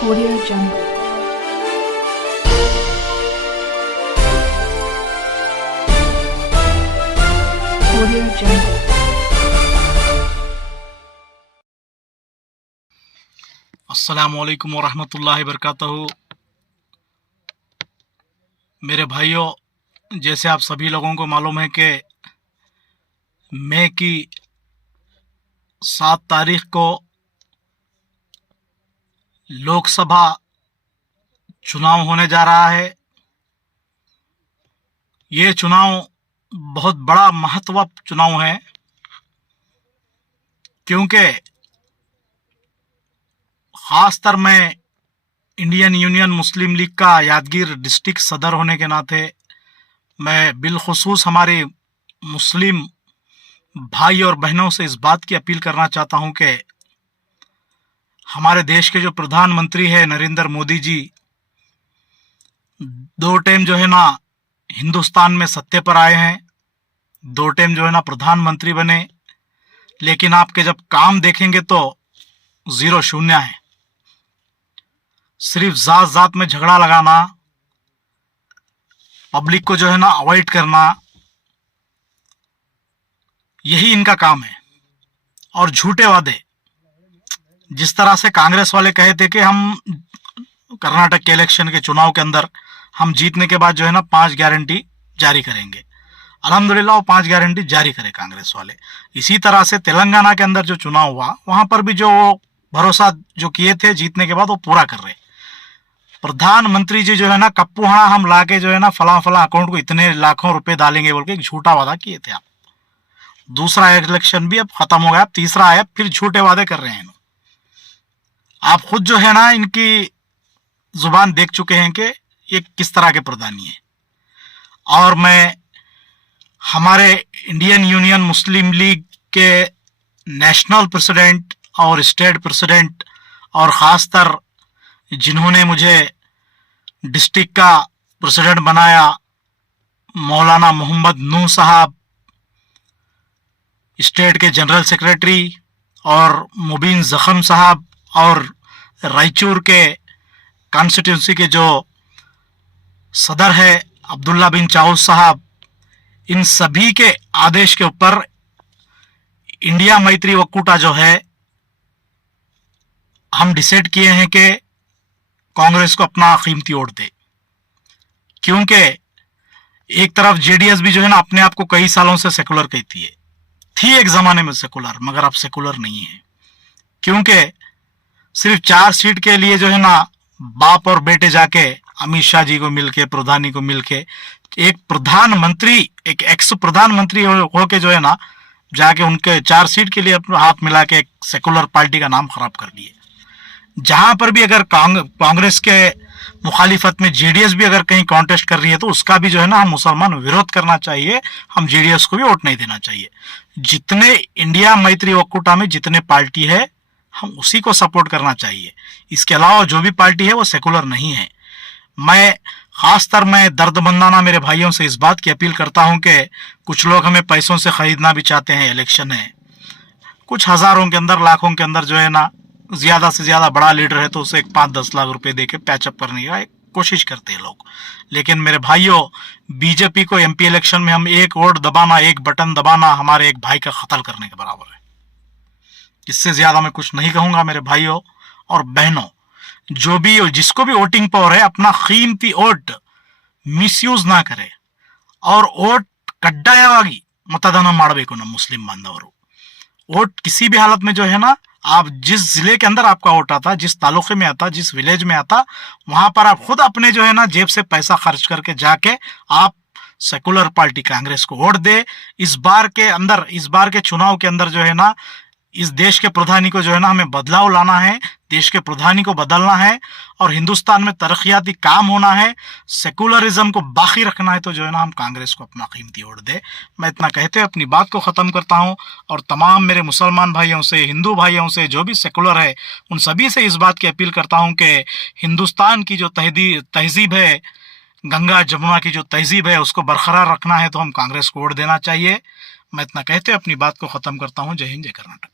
Audio Jungle. Audio Jungle. अस्सलामुअलैकुम वरहमतुल्लाहि वबरकातुहू। मेरे भाइयों, जैसे आप सभी लोगों को मालूम है कि मई की 7 तारीख को लोकसभा चुनाव होने जा रहा है। ये चुनाव बहुत बड़ा महत्व चुनाव है, क्योंकि खासतर मैं इंडियन यूनियन मुस्लिम लीग का यादगीर डिस्ट्रिक्ट सदर होने के नाते मैं बिलखुसूस हमारे मुस्लिम भाई और बहनों से इस बात की अपील करना चाहता हूं कि हमारे देश के जो प्रधानमंत्री है नरेंद्र मोदी जी, 2 टाइम जो है ना हिंदुस्तान में सत्ते पर आए हैं, 2 टाइम जो है ना प्रधानमंत्री बने, लेकिन आपके जब काम देखेंगे तो 0 शून्य है। सिर्फ जात जात में झगड़ा लगाना, पब्लिक को जो है ना अवॉइड करना, यही इनका काम है। और झूठे वादे, जिस तरह से कांग्रेस वाले कहे थे कि हम कर्नाटक के इलेक्शन के चुनाव के अंदर हम जीतने के बाद जो है ना 5 गारंटी जारी करेंगे, अल्हम्दुलिल्लाह वो 5 गारंटी जारी करे कांग्रेस वाले। इसी तरह से तेलंगाना के अंदर जो चुनाव हुआ, वहां पर भी जो भरोसा जो किए थे जीतने के बाद वो पूरा कर रहे। प्रधानमंत्री जी जो है ना कप्पूहाना हम लाके जो है ना फला फला अकाउंट को इतने लाखों रुपए डालेंगे बोल के एक झूठा वादा किए थे आप। दूसरा इलेक्शन भी अब खत्म हो गया, अब तीसरा आया, फिर झूठे वादे कर रहे हैं। आप खुद जो है ना इनकी जुबान देख चुके हैं कि ये किस तरह के प्रधानी है। और मैं हमारे इंडियन यूनियन मुस्लिम लीग के नेशनल प्रेसिडेंट और स्टेट प्रेसिडेंट और खासतर जिन्होंने मुझे डिस्ट्रिक्ट का प्रेसिडेंट बनाया, मौलाना मोहम्मद नूह साहब, स्टेट के जनरल सेक्रेटरी, और मुबीन जखम साहब, और रायचूर के कॉन्स्टिट्यूंसी के जो सदर है अब्दुल्ला बिन चाउस साहब, इन सभी के आदेश के ऊपर इंडिया मैत्री वक्कूटा जो है हम डिसाइड किए हैं कि कांग्रेस को अपना कीमती वोट दे। क्योंकि एक तरफ जेडीएस भी जो है ना अपने आप को कई सालों से सेकुलर कहती है, थी एक जमाने में सेकुलर, मगर अब सेकुलर नहीं है। क्योंकि सिर्फ 4 सीट के लिए जो है ना बाप और बेटे जाके अमित शाह जी को मिलके, प्रधानी को मिलके, एक प्रधानमंत्री, एक एक्स प्रधानमंत्री होके जो है ना जाके उनके 4 सीट के लिए अपना हाथ मिला के एक सेकुलर पार्टी का नाम खराब कर दिए। जहां पर भी अगर कांग्रेस के मुखालिफत में जेडीएस भी अगर कहीं कॉन्टेस्ट कर रही है तो उसका भी जो है ना हम मुसलमान विरोध करना चाहिए, हम जेडीएस को भी वोट नहीं देना चाहिए। जितने इंडिया मैत्री वक्कूटा में जितने पार्टी है हम उसी को सपोर्ट करना चाहिए। इसके अलावा जो भी पार्टी है वो सेकुलर नहीं है। मैं दर्दमंदाना मेरे भाइयों से इस बात की अपील करता हूं कि कुछ लोग हमें पैसों से खरीदना भी चाहते हैं, इलेक्शन है, कुछ हजारों के अंदर, लाखों के अंदर जो है ना ज्यादा से ज्यादा बड़ा लीडर है तो उसे 5-10 लाख रुपए देके पैचअप करने का कोशिश करते हैं लोग। लेकिन मेरे भाइयों, बीजेपी को एमपी इलेक्शन में हम एक वोट दबाना, एक बटन दबाना हमारे एक भाई का कत्ल करने के बराबर है। इससे ज्यादा मैं कुछ नहीं कहूंगा। मेरे भाइयों और बहनों, जो भी जिसको भी वोटिंग पावर है, अपना कीमती वोट मिसयूज ना करे और वोट कड्डायವಾಗಿ मतदान ಮಾಡಬೇಕು। ನಮ್ಮ मुस्लिम बांधवरू, वोट किसी भी हालत में जो है ना, आप जिस जिले के अंदर आपका वोट आता, जिस तालुके में आता, जिस विलेज में आता, वहां पर आप खुद अपने जो है ना जेब से पैसा खर्च करके जाके आप सेकुलर पार्टी कांग्रेस को वोट दे। इस बार के चुनाव के अंदर जो है ना इस देश के प्रधानी को जो है ना हमें बदलाव लाना है, देश के प्रधानी को बदलना है और हिंदुस्तान में तरक्याती काम होना है, सेकुलरिज्म को बाकी रखना है, तो जो है ना हम कांग्रेस को अपना कीमती वोट दे। मैं इतना कहते अपनी बात को ख़त्म करता हूं और तमाम मेरे मुसलमान भाइयों से, हिंदू भाइयों से, जो भी सेकुलर है, उन सभी से इस बात की अपील करता हूं कि हिंदुस्तान की जो तहजीब है, गंगा जमुना की जो तहजीब है, उसको बरकरार रखना है तो हम कांग्रेस को वोट देना चाहिए। मैं इतना कहते अपनी बात को ख़त्म करता हूँ। जय हिंद, जय कर्नाटक।